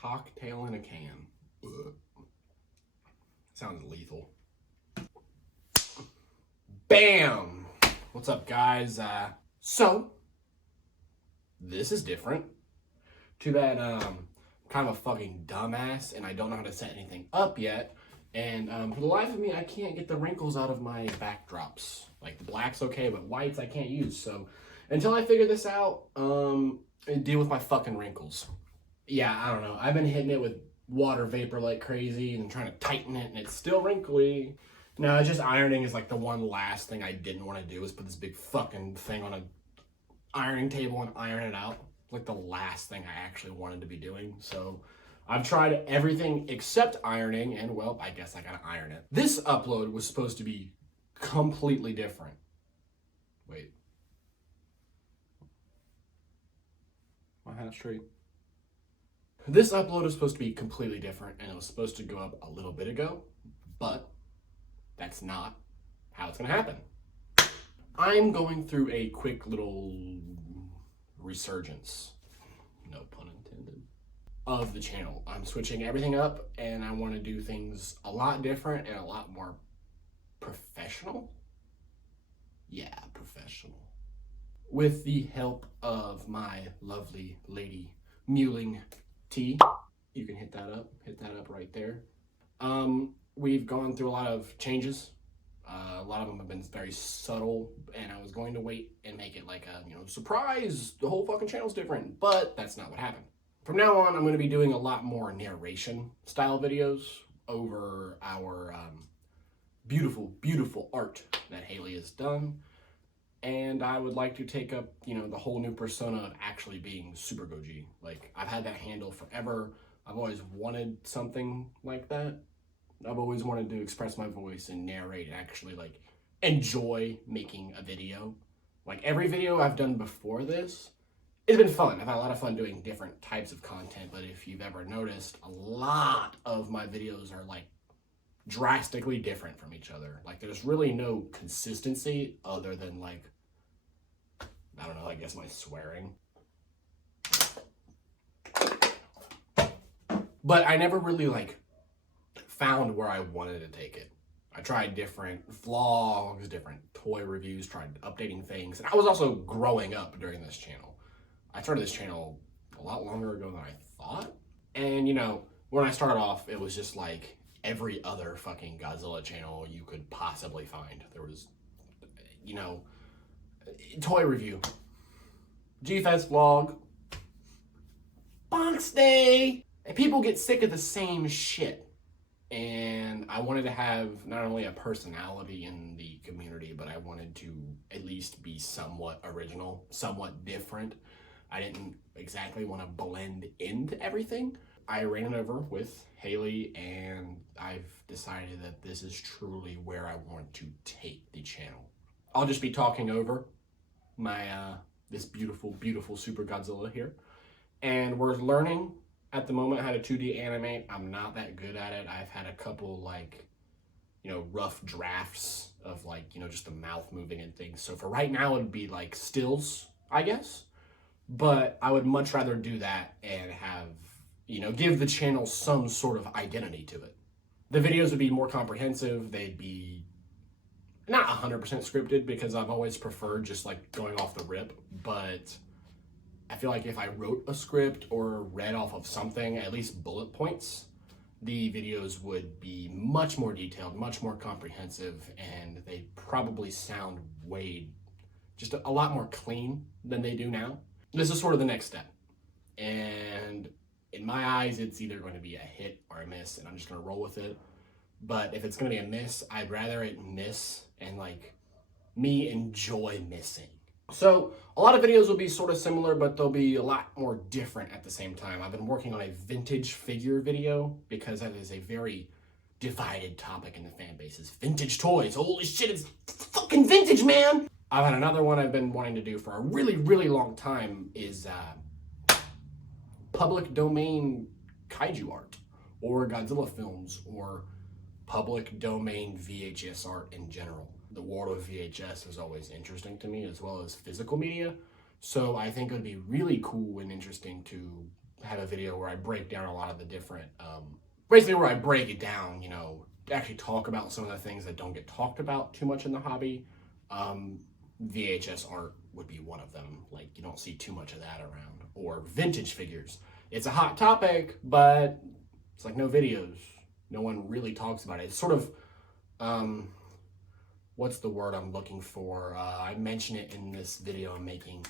Cocktail in a can. Ugh. Sounds lethal. Bam! What's up, guys? So, this is different. Too bad, I'm kind of a fucking dumbass, and I don't know how to set anything up yet. And for the life of me, I can't get the wrinkles out of my backdrops. Like, the black's okay, but whites I can't use. So, until I figure this out, deal with my fucking wrinkles. Yeah, I don't know. I've been hitting it with water vapor like crazy and trying to tighten it, and it's still wrinkly. No, it's just ironing is like the one last thing I didn't want to do is put this big fucking thing on a ironing table and iron it out. Like the last thing I actually wanted to be doing. So I've tried everything except ironing, and well, I guess I gotta iron it. This upload was supposed to be completely different. Wait. My hat straight. This upload is supposed to be completely different, and it was supposed to go up a little bit ago, but that's not how it's gonna happen. I'm going through a quick little resurgence, no pun intended, of the channel. I'm switching everything up, and I want to do things a lot different and a lot more professional. Yeah, professional. With the help of my lovely lady Mewling T. You can hit that up right there. We've gone through a lot of changes. A lot of them have been very subtle, and I was going to wait and make it like a, surprise, the whole fucking channel's different, but that's not what happened. From now on, I'm going to be doing a lot more narration style videos over our beautiful, beautiful art that Haley has done. And I would like to take up, the whole new persona of actually being Super Goji. Like, I've had that handle forever. I've always wanted something like that. I've always wanted to express my voice and narrate and actually, enjoy making a video. Like, every video I've done before this, it's been fun. I've had a lot of fun doing different types of content, but if you've ever noticed, a lot of my videos are, drastically different from each other. Like, there's really no consistency other than, I don't know, I guess my swearing. But I never really, found where I wanted to take it. I tried different vlogs, different toy reviews, tried updating things. And I was also growing up during this channel. I started this channel a lot longer ago than I thought. And, when I started off, it was just like every other fucking Godzilla channel you could possibly find. There was, toy review, G-Fest vlog, box day, and people get sick of the same shit. And I wanted to have not only a personality in the community, but I wanted to at least be somewhat original, somewhat different. I didn't exactly want to blend into everything. I ran it over with Haley, and I've decided that this is truly where I want to take the channel. I'll just be talking over my this beautiful, beautiful Super Godzilla here. And we're learning at the moment how to 2D animate. I'm not that good at it. I've had a couple rough drafts of just the mouth moving and things. So for right now, it'd be stills, I guess. But I would much rather do that and have, give the channel some sort of identity to it. The videos would be more comprehensive. They'd be not 100% scripted because I've always preferred just going off the rip. But I feel like if I wrote a script or read off of something, at least bullet points, the videos would be much more detailed, much more comprehensive, and they'd probably sound just a lot more clean than they do now. This is sort of the next step. And in my eyes, it's either going to be a hit or a miss, and I'm just going to roll with it. But if it's going to be a miss, I'd rather it miss and me enjoy missing. So a lot of videos will be sort of similar, but they'll be a lot more different at the same time. I've been working on a vintage figure video because that is a very divided topic in the fan base. Is vintage toys. Holy shit, it's fucking vintage, man! I've had another one I've been wanting to do for a really, really long time is public domain kaiju art or Godzilla films or public domain VHS art in general. The world of VHS is always interesting to me, as well as physical media. So I think it would be really cool and interesting to have a video where I break down a lot of the different, basically where I break it down, you know, actually talk about some of the things that don't get talked about too much in the hobby. VHS art would be one of them. Like, you don't see too much of that around. Or vintage figures. It's a hot topic, but it's like no videos. No one really talks about it. It's sort of, what's the word I'm looking for? I mention it in this video I'm making.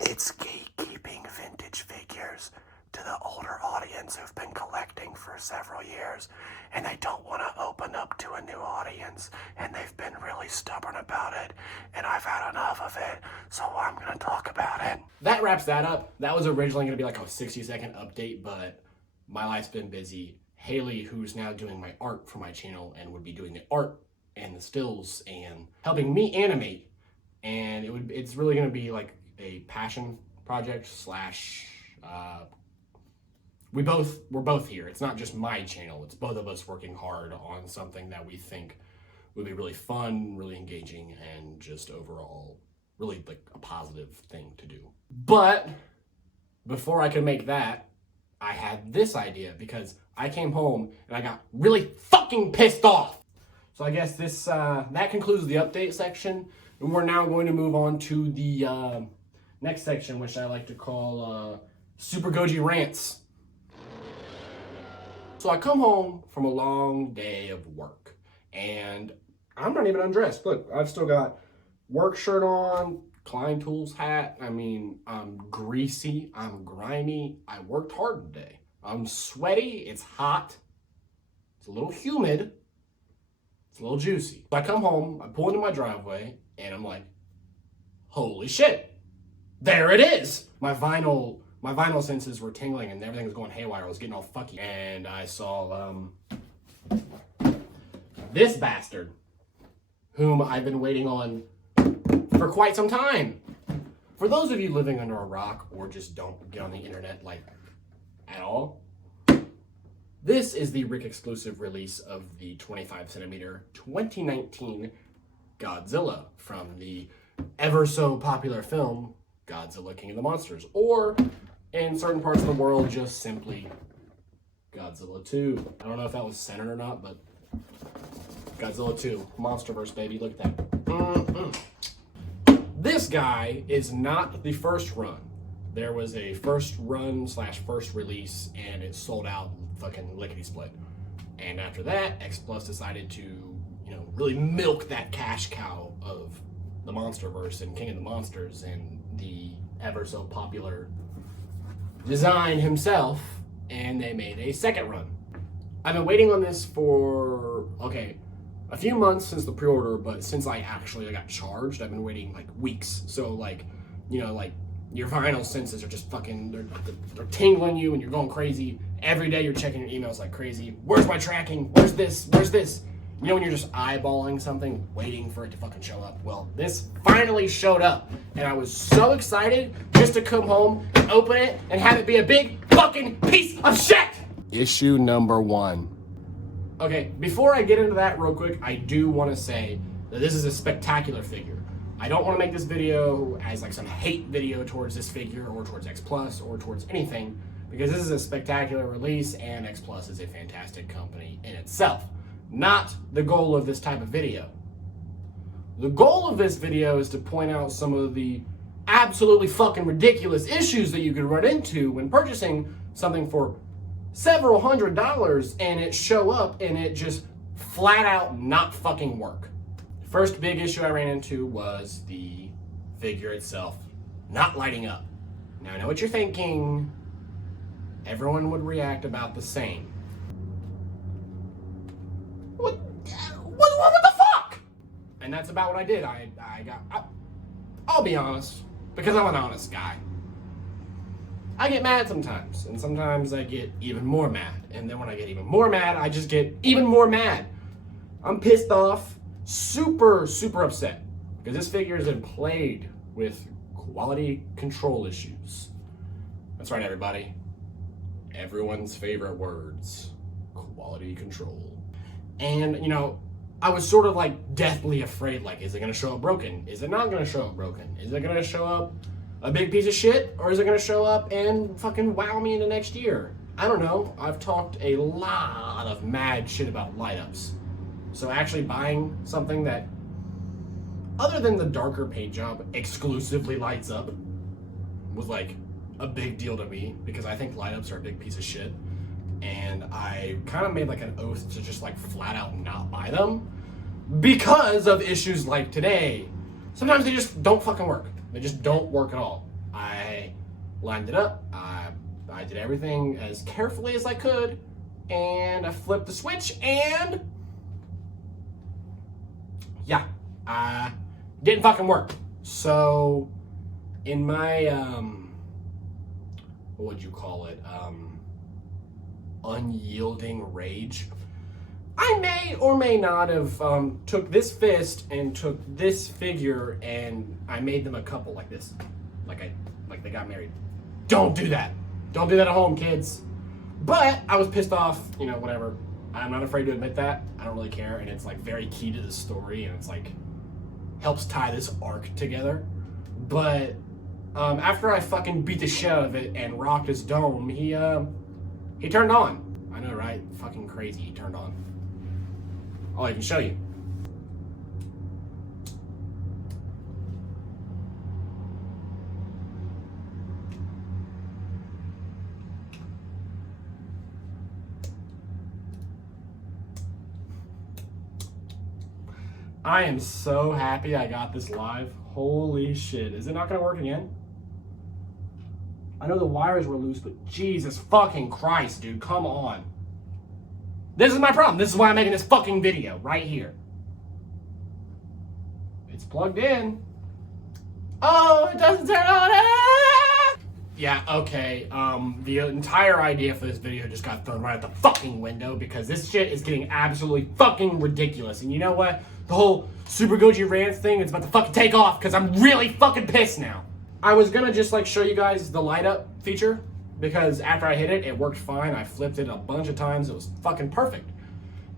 It's gatekeeping vintage figures to the older audience who've been collecting for several years, and they don't want to open up to a new audience, and they've been really stubborn about it, and I've had enough of it, so I'm going to talk about it. That wraps that up. That was originally going to be like a 60-second update, but my life's been busy. Haley, who's now doing my art for my channel and would be doing the art and the stills and helping me animate, and it's really going to be like a passion project slash we're both here. It's not just my channel. It's both of us working hard on something that we think would be really fun, really engaging, and just overall really like a positive thing to do. But before I could make that, I had this idea because I came home and I got really fucking pissed off. So I guess this that concludes the update section, and we're now going to move on to the next section, which I like to call Super Goji Rants. So I come home from a long day of work, and I'm not even undressed. Look, I've still got work shirt on, Klein Tools hat. I mean, I'm greasy, I'm grimy. I worked hard today. I'm sweaty, it's hot, it's a little humid, it's a little juicy. So I come home, I pull into my driveway, and I'm like, holy shit, there it is! My vinyl senses were tingling and everything was going haywire. I was getting all fucky. And I saw this bastard, whom I've been waiting on for quite some time. For those of you living under a rock or just don't get on the internet like at all, this is the RIC exclusive release of the 25 centimeter 2019 Godzilla from the ever so popular film Godzilla King of the Monsters, or in certain parts of the world, just simply Godzilla 2. I don't know if that was centered or not, but Godzilla 2, Monsterverse, baby, look at that. This guy is not the first run. There was a first run slash first release, and it sold out fucking lickety-split. And after that, X Plus decided to, you know, really milk that cash cow of the Monsterverse and King of the Monsters and the ever so popular design himself, and they made a second run. I've been waiting on this for, a few months since the pre-order, but since I got charged, I've been waiting like weeks. So like, you know, like your vinyl senses are just fucking, they're tingling you and you're going crazy. Every day you're checking your emails like crazy. Where's my tracking? Where's this? Where's this? You know when you're just eyeballing something, waiting for it to fucking show up? Well, this finally showed up, and I was so excited just to come home and open it and have it be a big fucking piece of shit! Issue number 1. Okay, before I get into that real quick, I do want to say that this is a spectacular figure. I don't want to make this video as like some hate video towards this figure or towards X Plus or towards anything, because this is a spectacular release and X Plus is a fantastic company in itself. Not the goal of this type of video. The goal of this video is to point out some of the absolutely fucking ridiculous issues that you could run into when purchasing something for several $100s and it show up and it just flat out not fucking work. First big issue I ran into was the figure itself not lighting up. Now I know what you're thinking. Everyone would react about the same. What the fuck? And that's about what I did. I'll be honest, because I'm an honest guy. I get mad sometimes, and sometimes I get even more mad. And then when I get even more mad, I just get even more mad. I'm pissed off, super upset, because this figure has been plagued with quality control issues. That's right, everybody. Everyone's favorite words, quality control. And, you know, I was sort of like deathly afraid, like, is it going to show up broken? Is it not going to show up broken? Is it going to show up a big piece of shit, or is it gonna show up and fucking wow me in the next year? I don't know. I've talked a lot of mad shit about light ups. So actually buying something that, other than the darker paint job, exclusively lights up was like a big deal to me because I think light ups are a big piece of shit. And I kind of made like an oath to just like flat out not buy them because of issues like today. Sometimes they just don't fucking work. They just don't work at all. I lined it up. I did everything as carefully as I could, and I flipped the switch, and yeah, didn't fucking work. So in my what would you call it? Unyielding rage, I may or may not have took this fist and took this figure and I made them a couple like this, like they got married. Don't do that. Don't do that at home, kids. But I was pissed off, you know, whatever. I'm not afraid to admit that. I don't really care, and it's like very key to the story, and it's like helps tie this arc together. But after I fucking beat the shit out of it and rocked his dome, he turned on. I know, right? Fucking crazy. He turned on. I'll even show you. I am so happy I got this live. Holy shit. Is it not gonna work again? I know the wires were loose, but Jesus fucking Christ, dude, come on. This is my problem. This is why I'm making this fucking video right here. It's plugged in. Oh, it doesn't turn on. Yeah, okay. The entire idea for this video just got thrown right out the fucking window because this shit is getting absolutely fucking ridiculous. And you know what? The whole Super Goji RANT thing is about to fucking take off because I'm really fucking pissed now. I was gonna just like show you guys the light up feature because after I hit it, it worked fine. I flipped it a bunch of times. It was fucking perfect.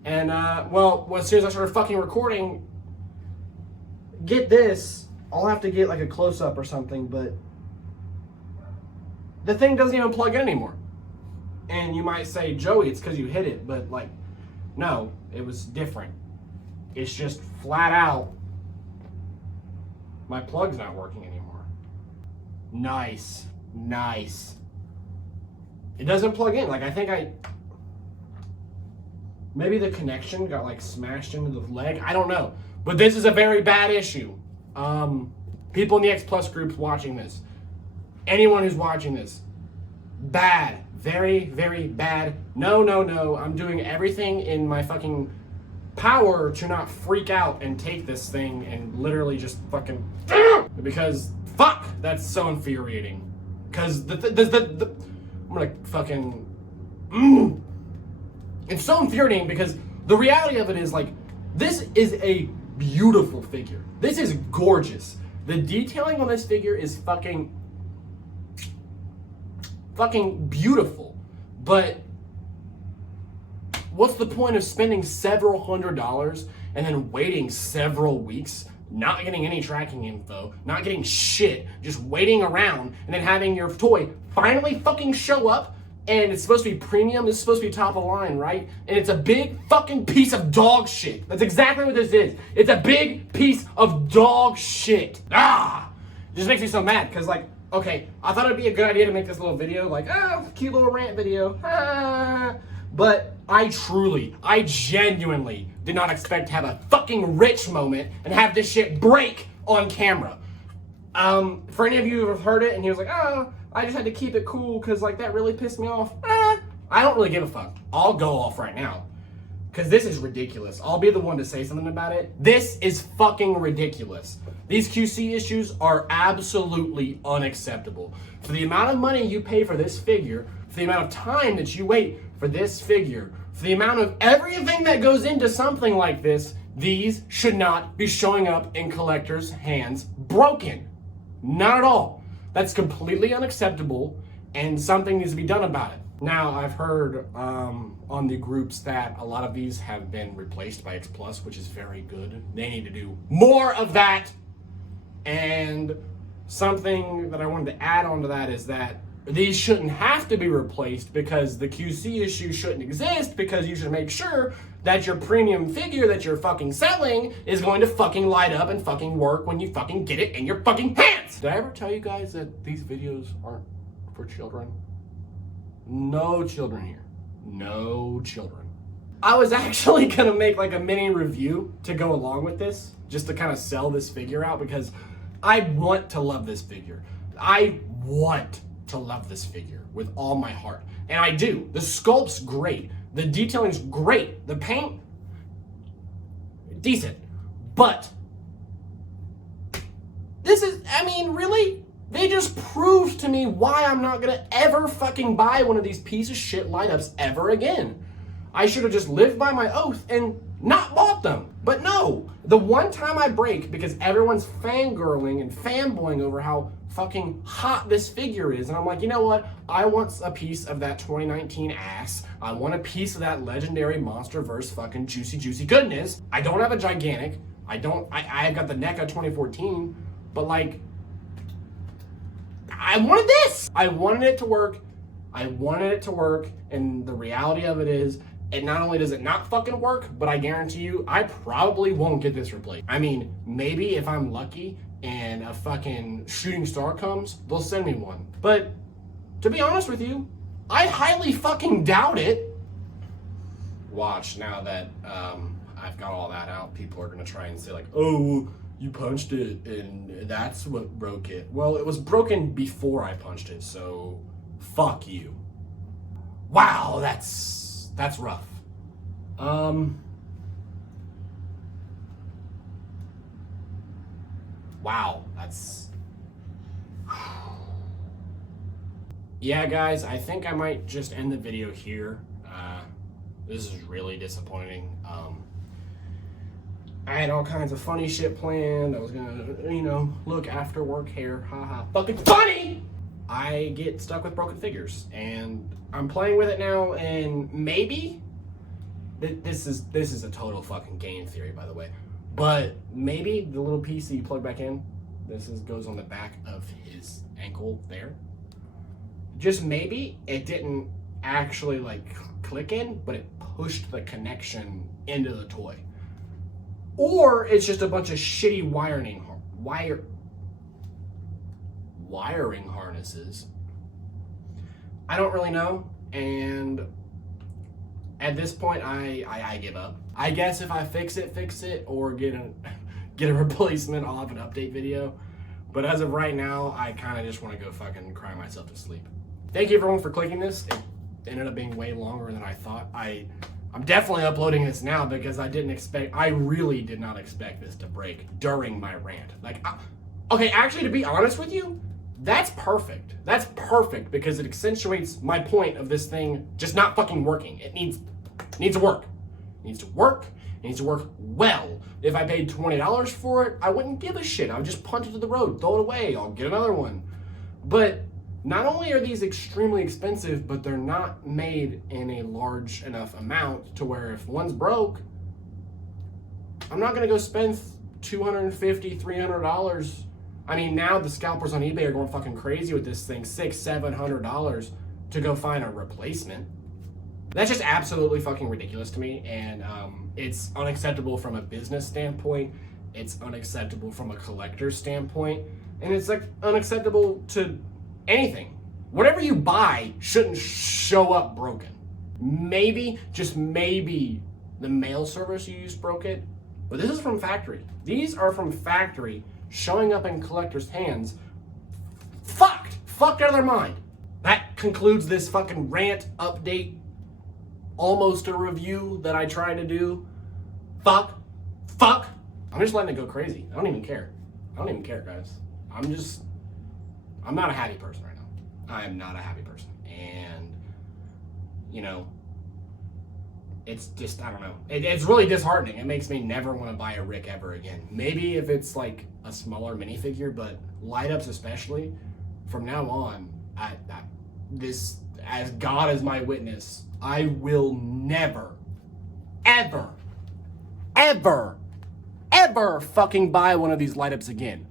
And well, as soon as I started fucking recording, get this, I'll have to get like a close up or something, but the thing doesn't even plug in anymore. And you might say, Joey, it's because you hit it, but like, no, it was different. It's just flat out, my plug's not working anymore. Nice, nice. It doesn't plug in. Like, I think maybe the connection got like smashed into the leg. I don't know. But this is a very bad issue. People in the X Plus groups watching this, anyone who's watching this, bad, very, very bad. No, no, no. I'm doing everything in my fucking power to not freak out and take this thing and literally just fucking because fuck, that's so infuriating. Because I'm gonna fucking it's so infuriating because the reality of it is like this is a beautiful figure. This is gorgeous. The detailing on this figure is fucking beautiful. But what's the point of spending several $100s and then waiting several weeks, not getting any tracking info, not getting shit, just waiting around, and then having your toy finally fucking show up, and it's supposed to be premium, it's supposed to be top of line, right? And it's a big fucking piece of dog shit. That's exactly what this is. It's a big piece of dog shit. It just makes me so mad, because like, okay, I thought it'd be a good idea to make this little video, like, cute little rant video, but I genuinely did not expect to have a fucking rich moment and have this shit break on camera. For any of you who have heard it and he was like, oh, I just had to keep it cool because like that really pissed me off. I don't really give a fuck. I'll go off right now because this is ridiculous. I'll be the one to say something about it. This is fucking ridiculous. These QC issues are absolutely unacceptable. For the amount of money you pay for this figure, for the amount of time that you wait for this figure, for the amount of everything that goes into something like this, these should not be showing up in collectors' hands broken. Not at all. That's completely unacceptable, and something needs to be done about it. Now, I've heard on the groups that a lot of these have been replaced by X Plus, which is very good. They need to do more of that. And something that I wanted to add on to that is that these shouldn't have to be replaced because the QC issue shouldn't exist, because you should make sure that your premium figure that you're fucking selling is going to fucking light up and fucking work when you fucking get it in your fucking hands. Did I ever tell you guys that these videos aren't for children? No children here. No children. I was actually gonna make like a mini review to go along with this, just to kind of sell this figure out, because I want to love this figure. I want to love this figure with all my heart. And I do. The sculpt's great. The detailing's great. The paint, decent. But this is, I mean, really? They just proved to me why I'm not gonna ever fucking buy one of these piece of shit light-ups ever again. I should have just lived by my oath and not bought them. But no, the one time I break because everyone's fangirling and fanboying over how fucking hot this figure is, and I'm like, you know what? I want a piece of that 2019 ass. I want a piece of that legendary Monsterverse fucking juicy goodness. I don't have a gigantic. I've got the NECA 2014, but like, I wanted this. I wanted it to work. I wanted it to work, and the reality of it is, and not only does it not fucking work, but I guarantee you, I probably won't get this replaced. I mean, maybe if I'm lucky and a fucking shooting star comes, they'll send me one. But to be honest with you, I highly fucking doubt it. Watch, now that I've got all that out, people are gonna try and say like, oh, you punched it and that's what broke it. Well, it was broken before I punched it, so fuck you. Wow, that's rough. Wow, that's... Yeah, guys, I think I might just end the video here. This is really disappointing. I had all kinds of funny shit planned. I was gonna, you know, look after work hair. Haha, fucking funny! I get stuck with broken figures, and I'm playing with it now, and maybe this is a total fucking game theory, by the way, but maybe the little piece that you plug back in, goes on the back of his ankle there. Just maybe it didn't actually like click in, but it pushed the connection into the toy, or it's just a bunch of shitty wiring harnesses. I don't really know, and at this point, I give up. I guess if I fix it, or get a replacement, I'll have an update video. But as of right now, I kind of just want to go fucking cry myself to sleep. Thank you everyone for clicking this. It ended up being way longer than I thought. I'm definitely uploading this now because I really did not expect this to break during my rant. Like, okay, actually, to be honest with you, that's perfect. That's perfect because it accentuates my point of this thing just not fucking working. It needs to work. It needs to work. It needs to work well. If I paid $20 for it, I wouldn't give a shit. I would just punt it to the road, throw it away. I'll get another one. But not only are these extremely expensive, but they're not made in a large enough amount to where if one's broke, I'm not gonna go spend $250, $300. I mean, now the scalpers on eBay are going fucking crazy with this thing, $600, $700 to go find a replacement. That's just absolutely fucking ridiculous to me, and it's unacceptable from a business standpoint. It's unacceptable from a collector's standpoint, and it's like unacceptable to anything. Whatever you buy shouldn't show up broken. Maybe, just maybe, the mail service you used broke it, but this is from factory. These are from factory showing up in collectors' hands, fucked out of their mind. That concludes this fucking rant update, almost a review that I tried to do. Fuck. I'm just letting it go crazy. I don't even care, guys. I'm not a happy person right now. I am not a happy person. And, you know, it's just, I don't know. It's really disheartening. It makes me never want to buy a RIC ever again. Maybe if it's like a smaller minifigure, but light-ups especially, from now on, this, as God is my witness, I will never, ever fucking buy one of these light-ups again.